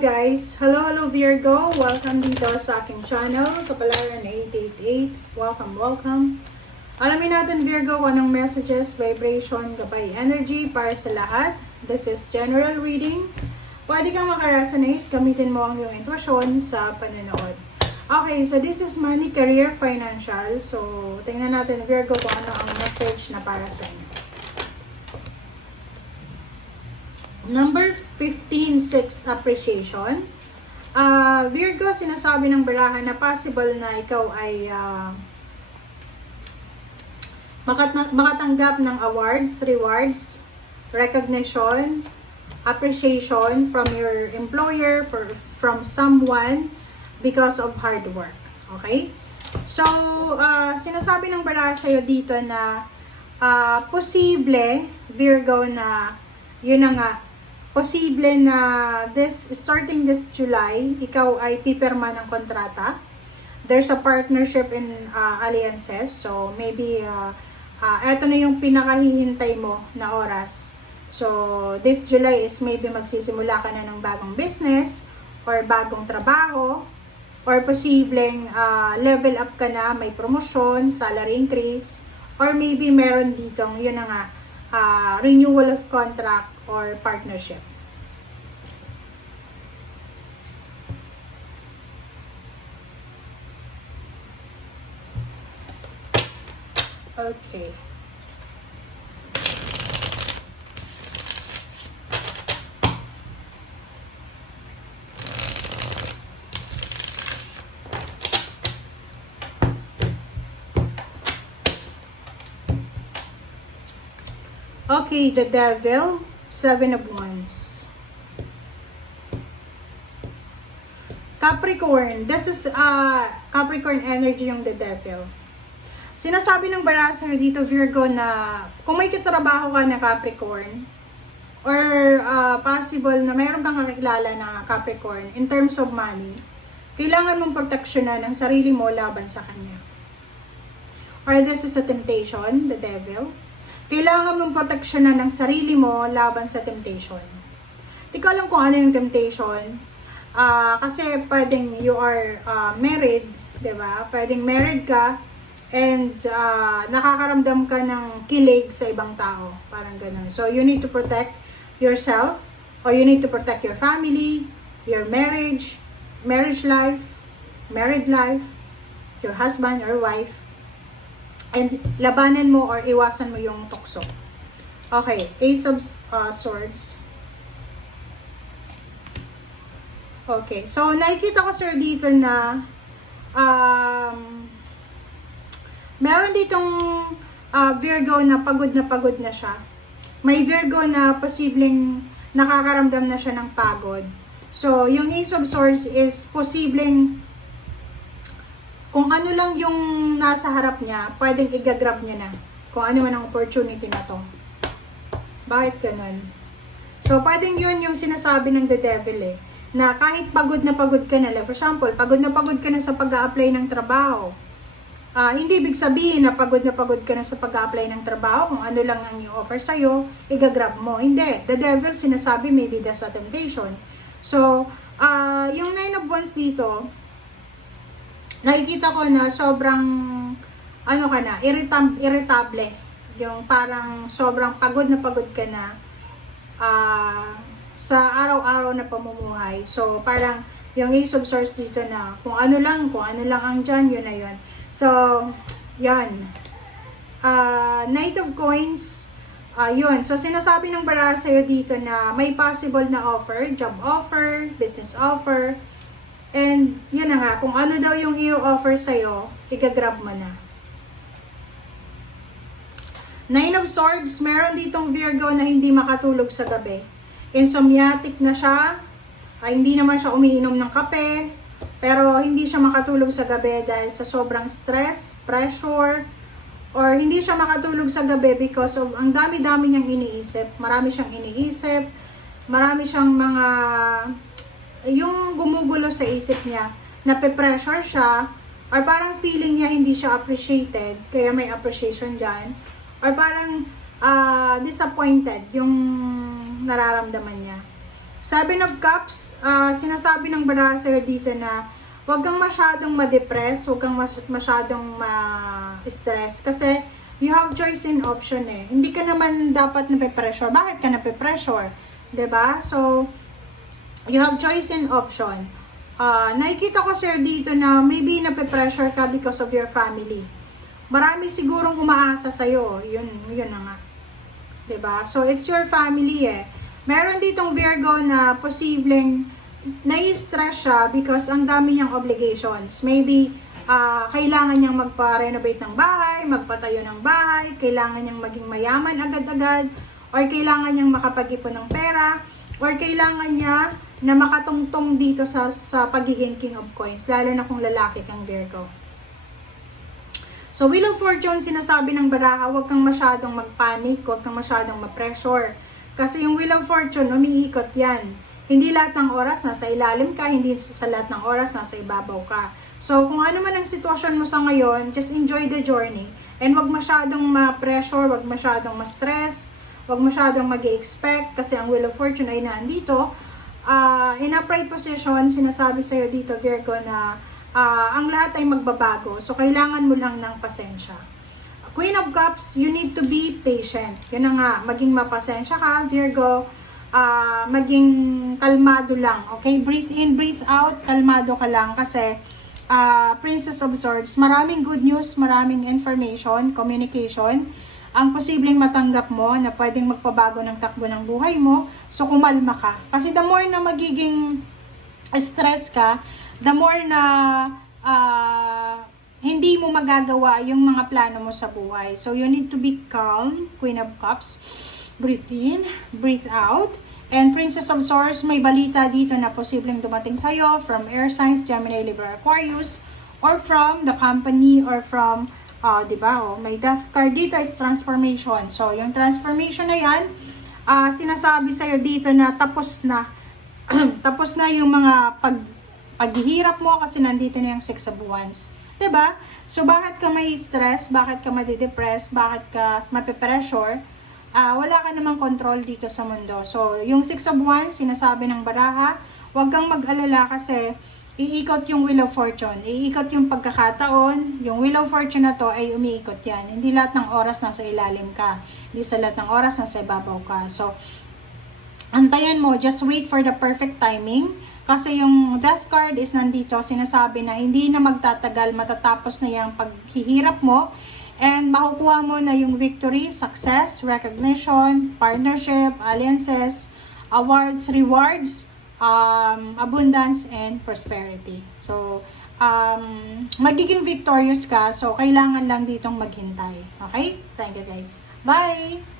guys! Hello Virgo! Welcome dito sa aking channel, Kapalaran 888. Welcome! Alamin natin Virgo kung anong messages, vibration, gabay energy para sa lahat. This is general reading. Pwede kang makaresonate, gamitin mo ang iyong intuition sa panonood. Okay, so this is money, career, financial. So, tingnan natin Virgo kung ano ang message na para sa inyo. Number 15, 6, appreciation. Virgo, sinasabi ng barahan na possible na ikaw ay makatanggap ng awards, rewards, recognition, appreciation from your employer, from someone because of hard work. Okay? So, sinasabi ng barahan sa'yo dito na posible, Virgo, na yun na nga, posible na starting this July, ikaw ay pipirma ng kontrata. There's a partnership in alliances. So, maybe, eto na yung pinakahihintay mo na oras. So, this July is maybe magsisimula ka na ng bagong business or bagong trabaho or posibleng level up ka na, may promotion, salary increase, or maybe meron ditong, yun na nga, renewal of contract or partnership. Okay. Okay, the Devil, 7 of Wands. Capricorn, this is Capricorn energy yung the Devil. Sinasabi ng baraha dito, Virgo, na kung may katrabaho ka na Capricorn, or possible na mayroon kang kakilala na Capricorn, in terms of money, kailangan mong proteksyonan ang sarili mo laban sa kanya. Or this is a temptation, the Devil. Kailangan mong proteksyonan ng sarili mo laban sa temptation. Di ko alam kung ano yung temptation. Kasi pwedeng you are married, di ba? Pwedeng married ka and nakakaramdam ka ng kilig sa ibang tao. Parang ganun. So, you need to protect yourself or you need to protect your family, your marriage life, married life, your husband or wife. And labanan mo or iwasan mo yung tukso. Okay, Ace of Swords. Okay, so nakikita ko sir dito na meron ditong Virgo na pagod na siya. May Virgo na posibleng nakakaramdam na siya ng pagod. So, yung Ace of Swords is posibleng kung ano lang yung nasa harap niya, pwedeng i-grab niya na. Kung ano man ang opportunity na to. Bakit ganun? So, pwedeng yun yung sinasabi ng the devil eh. Na kahit pagod na pagod ka na, for example, pagod na pagod ka na sa pag-a-apply ng trabaho. Hindi ibig sabihin na pagod ka na sa pag-a-apply ng trabaho, kung ano lang ang i-offer sa'yo, i-grab mo. Hindi. The devil, sinasabi, maybe that's a temptation. So, yung 9 of Wands dito, nakikita ko na sobrang irritable. Yung parang sobrang pagod ka na sa araw-araw na pamumuhay. So, parang yung Ace of Swords dito na kung ano lang ang dyan, yun na yun. So, yan. Knight of Coins, yun. So, sinasabi ng baraha sa'yo dito na may possible na offer, job offer, business offer, and yun na nga, kung ano daw yung i-offer sa'yo, i-grab mo na. 9 of Swords, meron ditong Virgo na hindi makatulog sa gabi. Insomniatic na siya, hindi naman siya umiinom ng kape, pero hindi siya makatulog sa gabi dahil sa sobrang stress, pressure, or hindi siya makatulog sa gabi because of ang dami-dami niyang iniisip. Marami siyang iniisip, marami siyang mga yung gumugulo sa isip niya, nape-pressure siya, or parang feeling niya hindi siya appreciated, kaya may appreciation dyan, or parang disappointed yung nararamdaman niya. Seven of Cups, sinasabi ng baraha sa'yo dito na huwag kang masyadong ma-depress, huwag kang masyadong ma-stress kasi you have choice in option eh. Hindi ka naman dapat nape-pressure. Bakit ka nape-pressure? 'Di ba? So, you have choice in option. Nakikita ko sir dito na maybe nape-pressure ka because of your family. Marami sigurong umaasa sa'yo. Yun na nga. 'Di ba? So, it's your family eh. Meron ditong Virgo na posibleng nai-stress siya because ang dami niyang obligations. Maybe, kailangan niyang magpa-renovate ng bahay, magpatayo ng bahay, kailangan niyang maging mayaman agad-agad, or kailangan niyang makapag-ipon ng pera, or kailangan niya na makatungtong dito sa pagiging King of Coins, lalo na kung lalaki kang Virgo. So, Wheel of Fortune, sinasabi ng baraha, huwag kang masyadong magpanic, huwag kang masyadong ma-pressure. Kasi yung Wheel of Fortune, umiikot yan. Hindi lahat ng oras nasa ilalim ka, hindi sa lahat ng oras nasa ibabaw ka. So, kung ano man ang sitwasyon mo sa ngayon, just enjoy the journey. And wag masyadong ma-pressure, wag masyadong ma-stress, wag masyadong mag-expect kasi ang Wheel of Fortune ay nandito. In upright position, sinasabi sa'yo dito, Virgo, na ang lahat ay magbabago. So, kailangan mo lang ng pasensya. Queen of Cups, you need to be patient. Yun na nga, maging mapasensya ka, Virgo. Maging kalmado lang. Okay? Breathe in, breathe out. Kalmado ka lang kasi Princess of Swords, maraming good news, maraming information, communication, ang posibleng matanggap mo na pwedeng magpabago ng takbo ng buhay mo. So, kumalma ka. Kasi the more na magiging stress ka, the more na hindi mo magagawa yung mga plano mo sa buhay. So, you need to be calm, Queen of Cups. Breathe in, breathe out. And Princess of Swords, may balita dito na posibleng dumating sa'yo from air signs, Gemini, Libra, Aquarius, or from the company, or from, diba, may death card dito is transformation. So, yung transformation na yan, sinasabi sa'yo dito na tapos na, tapos na yung mga paghihirap mo kasi nandito na yung 6 of Wands. Diba? So, bakit ka may stress? Bakit ka madidepress? Bakit ka mape-pressure? Wala ka namang control dito sa mundo. So, yung 6 of Wands, sinasabi ng baraha, huwag kang mag-alala kasi iikot yung Wheel of Fortune. Iikot yung pagkakataon. Yung Wheel of Fortune na to ay umiikot yan. Hindi lahat ng oras nasa ilalim ka. Hindi sa lahat ng oras nasa ibabaw ka. So, antayan mo. Just wait for the perfect timing. Kasi yung death card is nandito. Sinasabi na hindi na magtatagal. Matatapos na yung paghihirap mo. And makukuha mo na yung victory, success, recognition, partnership, alliances, awards, rewards, abundance, and prosperity. So, magiging victorious ka. So, kailangan lang ditong maghintay. Okay? Thank you guys. Bye!